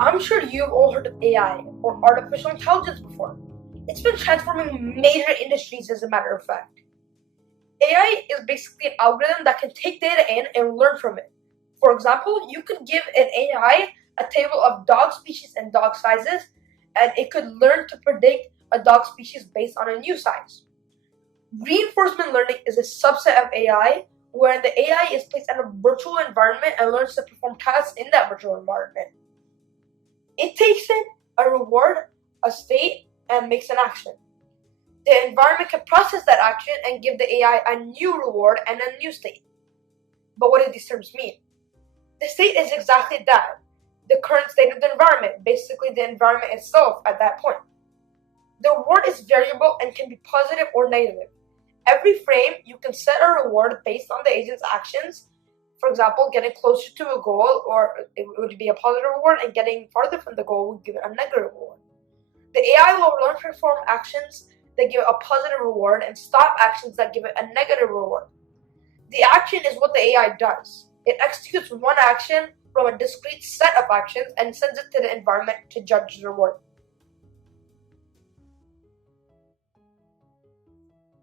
I'm sure you've all heard of AI or artificial intelligence before. It's been transforming major industries, as a matter of fact. AI is basically an algorithm that can take data in and learn from it. For example, you could give an AI a table of dog species and dog sizes, and it could learn to predict a dog species based on a new size. Reinforcement learning is a subset of AI where the AI is placed in a virtual environment and learns to perform tasks in that virtual environment. It takes in a reward, a state, and makes an action. The environment can process that action and give the AI a new reward and a new state. But what do these terms mean? The state is exactly that, the current state of the environment, basically the environment itself at that point. The reward is variable and can be positive or negative. Every frame, you can set a reward based on the agent's actions. For example, getting closer to a goal, or it would be a positive reward, and getting farther from the goal would give it a negative reward. The AI will learn to perform actions that give it a positive reward and stop actions that give it a negative reward. The action is what the AI does. It executes one action from a discrete set of actions and sends it to the environment to judge the reward.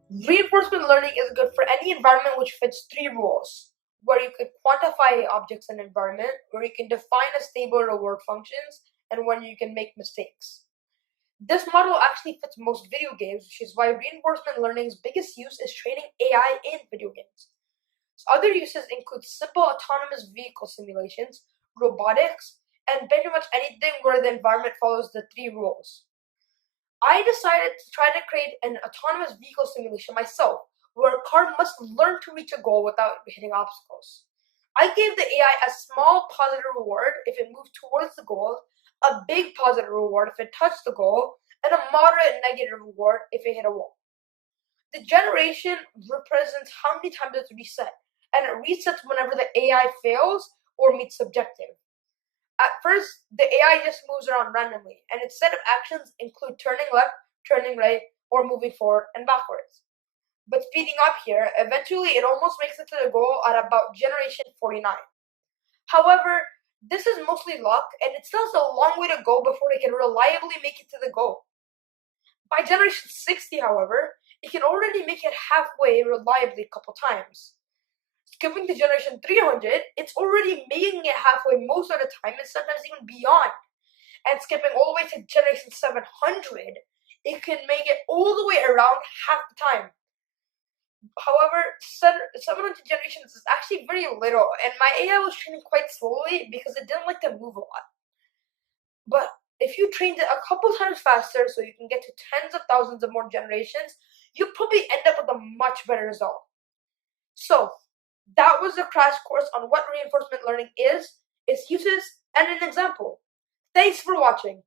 Reinforcement learning is good for any environment which fits three rules, where you can quantify objects in an environment, where you can define a stable reward functions, and when you can make mistakes. This model actually fits most video games, which is why reinforcement learning's biggest use is training AI in video games. So other uses include simple autonomous vehicle simulations, robotics, and pretty much anything where the environment follows the three rules. I decided to try to create an autonomous vehicle simulation myself, where a car must learn to reach a goal without hitting obstacles. I gave the AI a small positive reward if it moved towards the goal, a big positive reward if it touched the goal, and a moderate negative reward if it hit a wall. The generation represents how many times it's reset, and it resets whenever the AI fails or meets objective. At first, the AI just moves around randomly, and its set of actions include turning left, turning right, or moving forward and backwards. But speeding up here, eventually it almost makes it to the goal at about generation 49. However, this is mostly luck, and it still has a long way to go before it can reliably make it to the goal. By generation 60, however, it can already make it halfway reliably a couple times. Skipping to generation 300, it's already making it halfway most of the time and sometimes even beyond. And skipping all the way to generation 700, it can make it all the way around half the time. However, 700 generations is actually very little, and my AI was training quite slowly because it didn't like to move a lot. But if you trained it a couple times faster so you can get to tens of thousands of more generations, you'll probably end up with a much better result. So, that was a crash course on what reinforcement learning is, its uses, and an example. Thanks for watching.